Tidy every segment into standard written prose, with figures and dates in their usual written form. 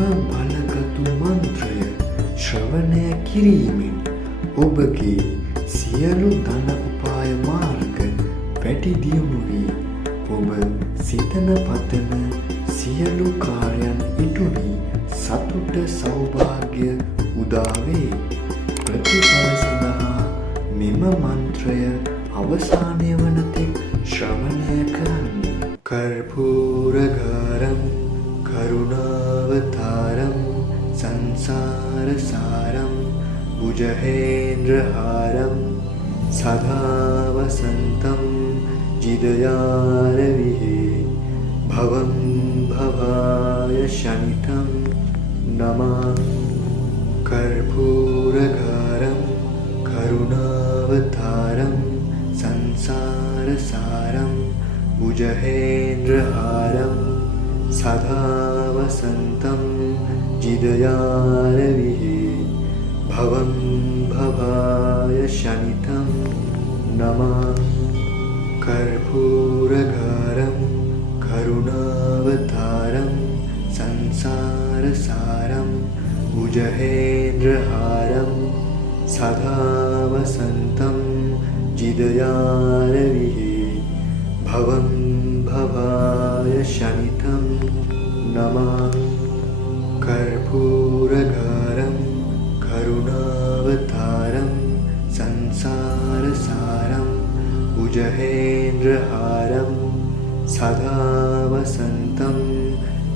බලගතු මන්ත්‍රය ශ්‍රවණය කිරීමෙන් ඔබගේ සියලු ධන උපාය මාර්ග වැඩි දියුණු වී ඔබ සිතන පතන සියලු කාර්යයන් ඉටු වී සතුට සෞභාග්‍ය උදා වේ. ප්‍රතිඵල සඳහා මෙම මන්ත්‍රය අවසානය වන තෙක් ශ්‍රවණය කරන්න. කර්පූරගාරම් කරුණාවතාරම් සංසාරසාරම් भुजहेन्द्रहारं सदा वसन्तं जिदयारविः भवं भवाय शनितं नमः. कर्पूरगारं करुणावतारं संसारसारं भुजहेन्द्रहारं सदा वसन्तं जिदयारविः भवं भवाय शनितं नमः. कर्पूरगारं करुणावतारं संसारसारं भुजहेन्द्रहारं सदा वसन्तं जिदयारविः भवं भवाय शनितं नमः. कर्पूरगारं करुणावतारं संसारसारं भुजहेन्द्रहारं सदा वसन्तं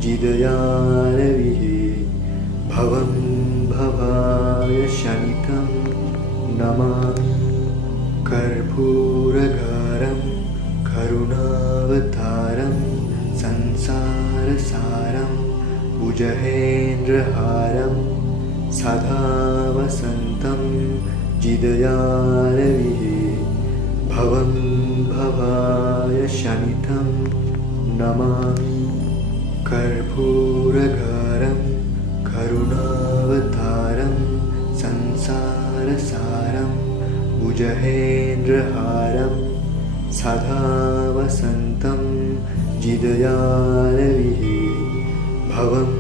जिदयारविः भवं भवाय शनितं नमः. कर्पूरगारं करुणावतारं संसारसारं भुजहेन्द्रहारं सदा वसन्तं जिदयारविः भवं भवाय शनितं नमः. कर्पूरगारं करुणावतारं संसारसारं भुजहेन्द्रहारं सदा वसन्तं जिदयारविः भवं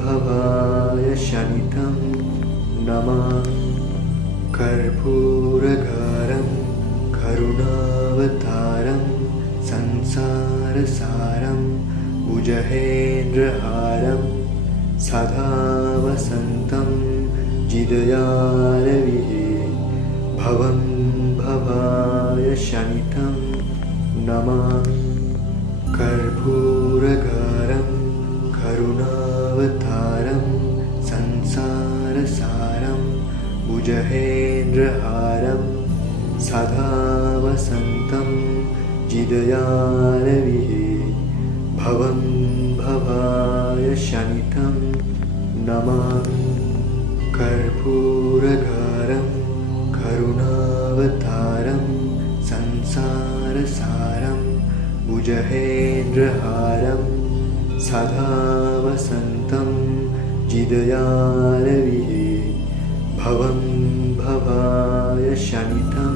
भवाय शनितं नमः. कर्पूरगारं करुणावतारं संसारसारं भुजहेन्द्रहारं सदा वसन्तं जिदयारविः भवं भवाय शनितं नमः. कर्पूरगारं करुणावतारं संसारसारं भुजहेन्द्रहारं सदा वसन्तं जिदयारविः भवं भवाय शनितं नमः. कर्पूरगारं करुणावतारं संसारसारं भुजहेन्द्रहारं सदा वसन्तं जिदयारविः भवं भवाय शनितं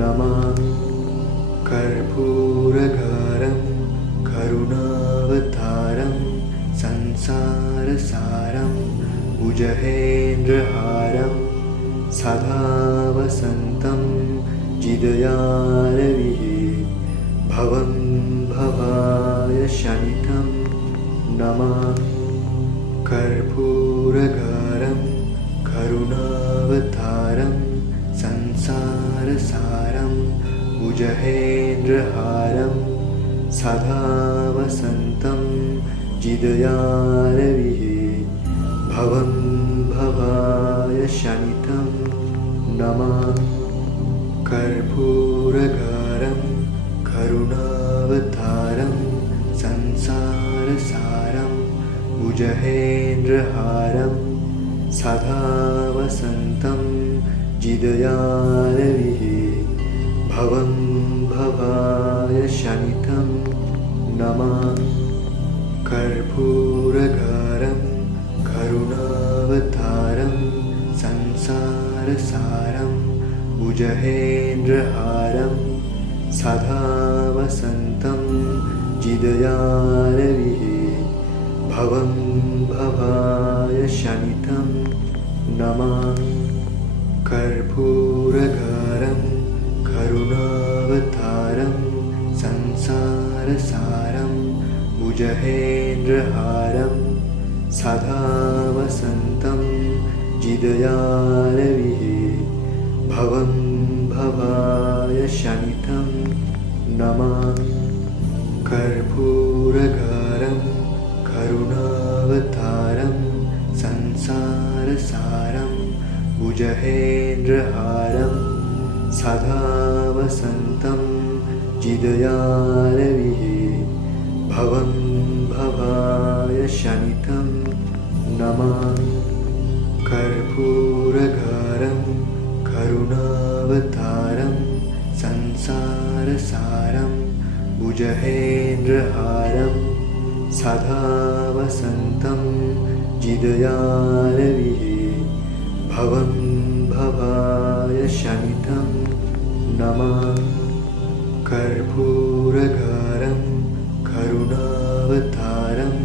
नमः. कर्पूरगारं करुणावतारं संसारसारं भुजहेन्द्रहारं सदा वसन्तं जिदयारविः भवं भवाय शनितं नमः. कर्पूरगारं करुणावतारं संसारसारं भुजहेन्द्रहारं सदा वसन्तं जिदयारविः भवं भवाय शनितं नमः. कर्पूरगारं करुणावतारं संसारसारं भुजहेन्द्रहारं सदा वसन्तं जिदयारविः भवं भवाय शनितं नमः. कर्पूरगारं करुणावतारं संसारसारं भुजहेन्द्रहारं सदा वसन्तं जिदयारविः भवं भवाय शनितं नमः कर्पूरगरं करुणावतारं संसारसारं भुजगेन्द्रहारं सदा वसन्तं जिदयारविः भवं भवाय शनितं नमः कर्पूरगरं करुणावतारं संसारसारं भुजगेन्द्रहारं सदा वसन्तं जिदयारविः भवं भवाय शनितं नमः कर्पूरगरं करुणावतारं संसारसारं भुजगेन्द्रहारं सदा वसन्तं जिदयारविः भवं भवाय शनितं नमः कर्पूरगरं करुणावतारं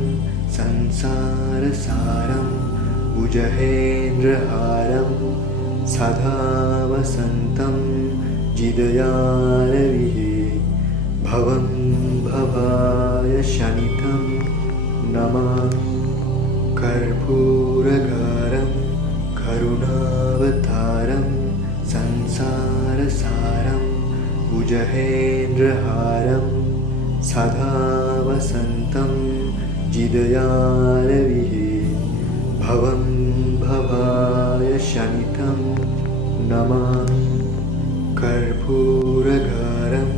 संसारसारं भुजगेन्द्रहारं सदा वसन्तं जिदयारविः भवं भवाय शनितं नमः कर्पूरगरं करुणावतारं संसारसारं भुजगेन्द्रहारं सदा वसन्तं जिदयारविः भवं भवाय शनितं नमः कर्पूरगरं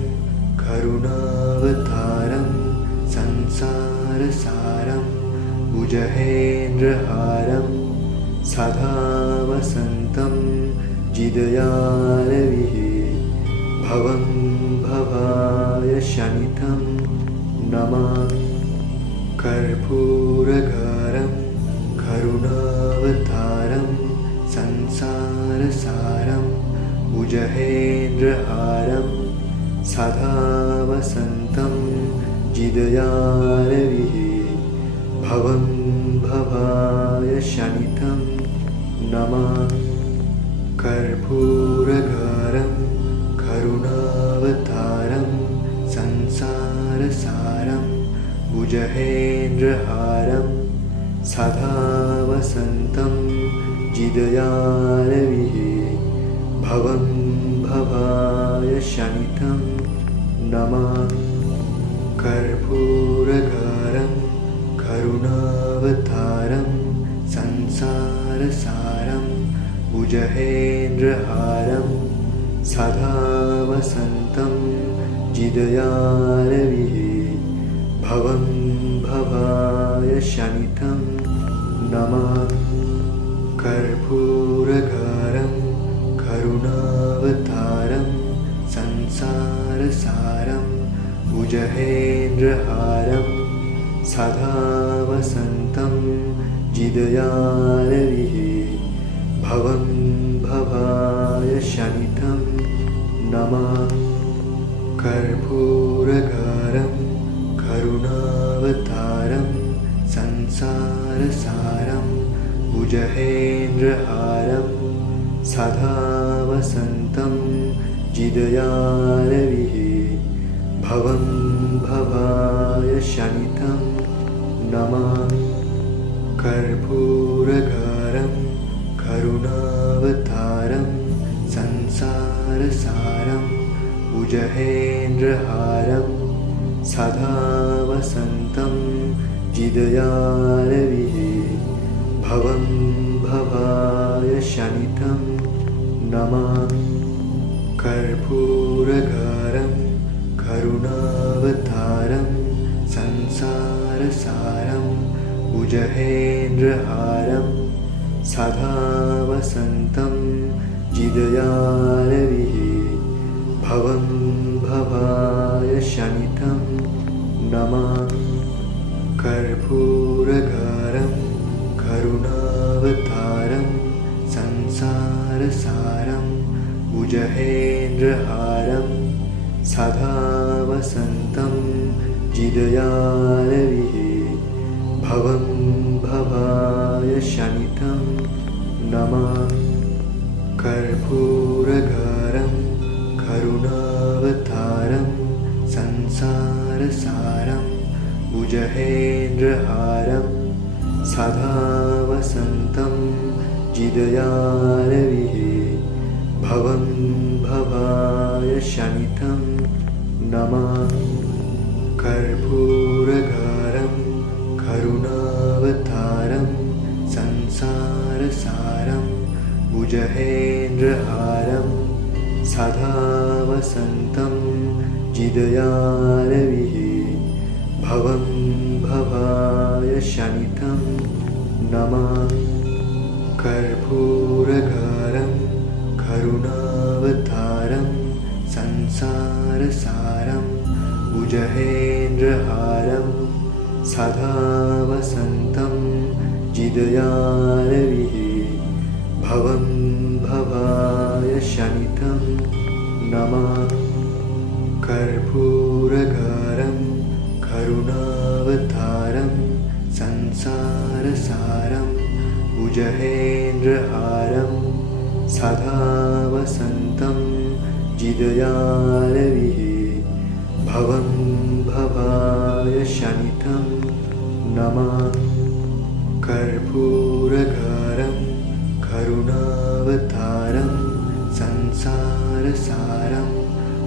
करुणावतारं संसारसारं भुजगेन्द्रहारं सदा वसन्तं जिदयारविः भवं भवाय शनितं नमः कर्पूरगरं करुणावतारं संसारसारं भुजगेन्द्रहारं सदा वसन्तं जिदयारविः भवं भवाय शनितं नमः कर्पूरगरं करुणावतारं संसारसारं भुजगेन्द्रहारं सदा वसन्तं जिदयारविः भवं भवाय शनितं नमः कर्पूरगरं करुणावतारं संसारसारं भुजगेन्द्रहारं सदा वसन्तं जिदयारविः भवं भवाय शनितं नमः कर्पूरगरं करुणावतारं संसारसारं भुजगेन्द्रहारं सदा वसन्तं जिदयारविः भवं भवाय शनितं नमः कर्पूरगरं करुणावतारं संसारसारं भुजगेन्द्रहारं सदा वसन्तं जिदयारविः भवं भवाय शनितं नमः कर्पूरगरं करुणावतारं संसारसारं भुजगेन्द्रहारं सदा वसन्तं जिदयारविः भवं भवाय शनितं नमः कर्पूरगरं करुणावतारं संसारसारं भुजगेन्द्रहारं सदा वसन्तं जिदयारविः भवं भवाय शनितं नमः कर्पूरगरं करुणावतारं संसारसारं भुजगेन्द्रहारं सदा वसन्तं जिदयारविः भवं भवाय नमः कर्पूरगरं करुणावतारं संसारसारं भुजगेन्द्रहारं सदा वसन्तं जिदयारविः भवं भवाय शनितं नमः कर्पूरगरं करुणावतारं संसारसारं भुजगेन्द्रहारं सदा वसन्तं जिदयारविः भवं भवाय शनितं नमः कर्पूरगरं करुणावतारं संसारसारं भुजगेन्द्रहारं सदा वसन्तं जिदयारविः भवं भवाय शनितं नमः कर्पूरगरं करुणावतारं संसारसारं भुजगेन्द्रहारं सदा वसन्तं जिदयारविः भवं भवाय शनितं नमः कर्पूरगरं करुणावतारं संसारसारं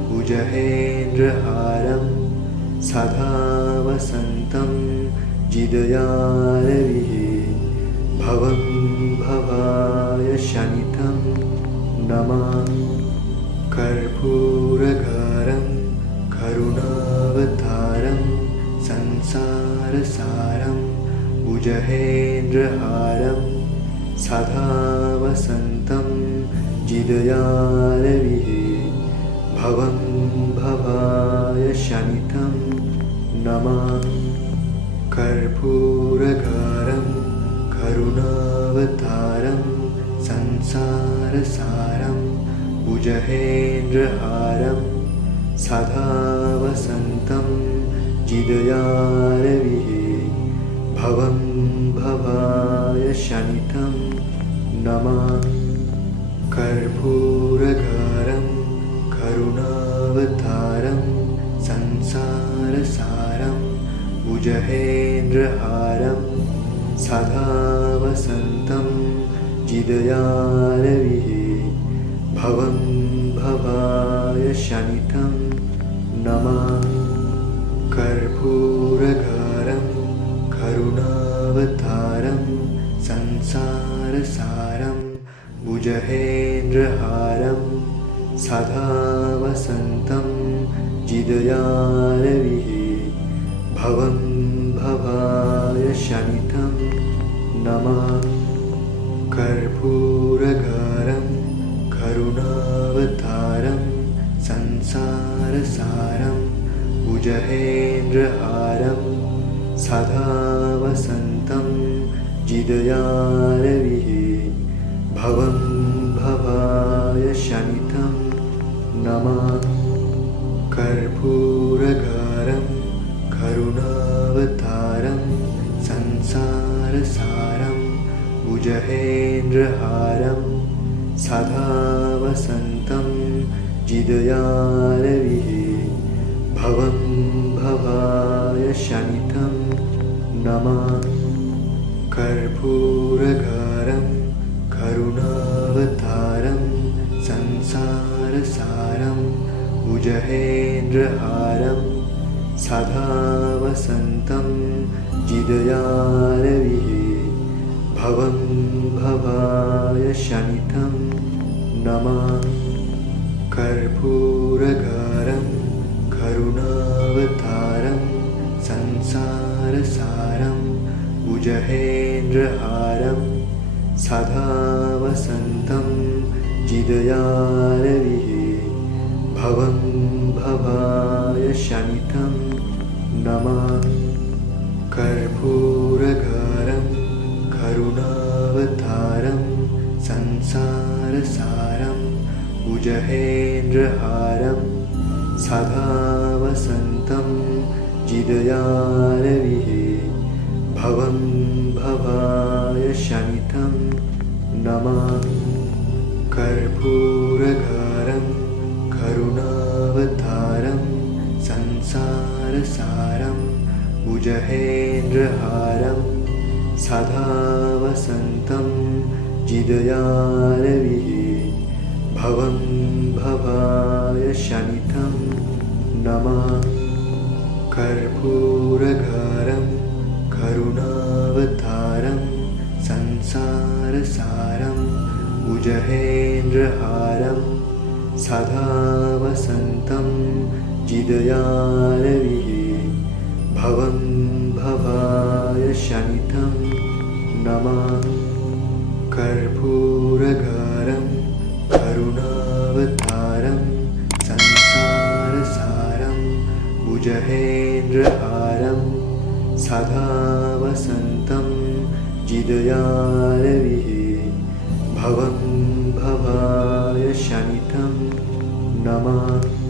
भुजगेन्द्रहारं सदा वसन्तं जिदयारविः भवं भवाय शनितं नमः कर्पूरगरं करुणावतारं संसारसारं भुजगेन्द्रहारं सदा वसन्तं जिदयारविः भवं भवाय शनितं नमः कर्पूरगरं करुणावतारं संसारसारं भुजगेन्द्रहारं सदा वसन्तं जिदयारविः भवं भवाय शनितं नमः कर्पूरगरं करुणावतारं संसारसारं भुजगेन्द्रहारं सदा वसन्तं जिदयारविः भवं भवाय शनितं नमः कर्पूरगरं करुणावतारं संसारसारं भुजगेन्द्रहारं सदा वसन्तं जिदयारविः भवं भवाय शनितं नमः कर्पूरगरं करुणावतारं संसारसारं भुजगेन्द्रहारं सदा वसन्तं जिदयारविः भवं भवाय शनितं नमः कर्पूरगरं करुणावतारं संसारसारं भुजगेन्द्रहारं सदा वसन्तं जिदयारविः भवं भवाय शनितं नमः कर्पूरगरं करुणावतारं संसारसारं भुजगेन्द्रहारं सदा वसन्तं जिदयारविः भवं भवाय शनितं नमः कर्पूरगरं करुणावतारं संसारसारं भुजगेन्द्रहारं सदा वसन्तं जिदयारविः भवं भवाय शनितं नमः कर्पूरगरं करुणावतारं संसारसारं भुजगेन्द्रहारं सदा वसन्तं जिदयारविः भवं भवाय शनितं नमामि कर्पूरगौरं करुणावतारं संसारसारं भुजगेन्द्रहारं सदा वसन्तं हृदयारविः भवं भवाय शमितं नमामि कर्पूरगौरं करुणावतारं संसारसारं भुजगेन्द्रहारं सदा वसन्तं हृदयारविः भवं भवाय शमितं नमामि कर्पूरगौरं करुणावतारं संसारसारं भुजगेन्द्रहारं सदा वसन्तं हृदयारविः भवं भवाय शमितं नमामि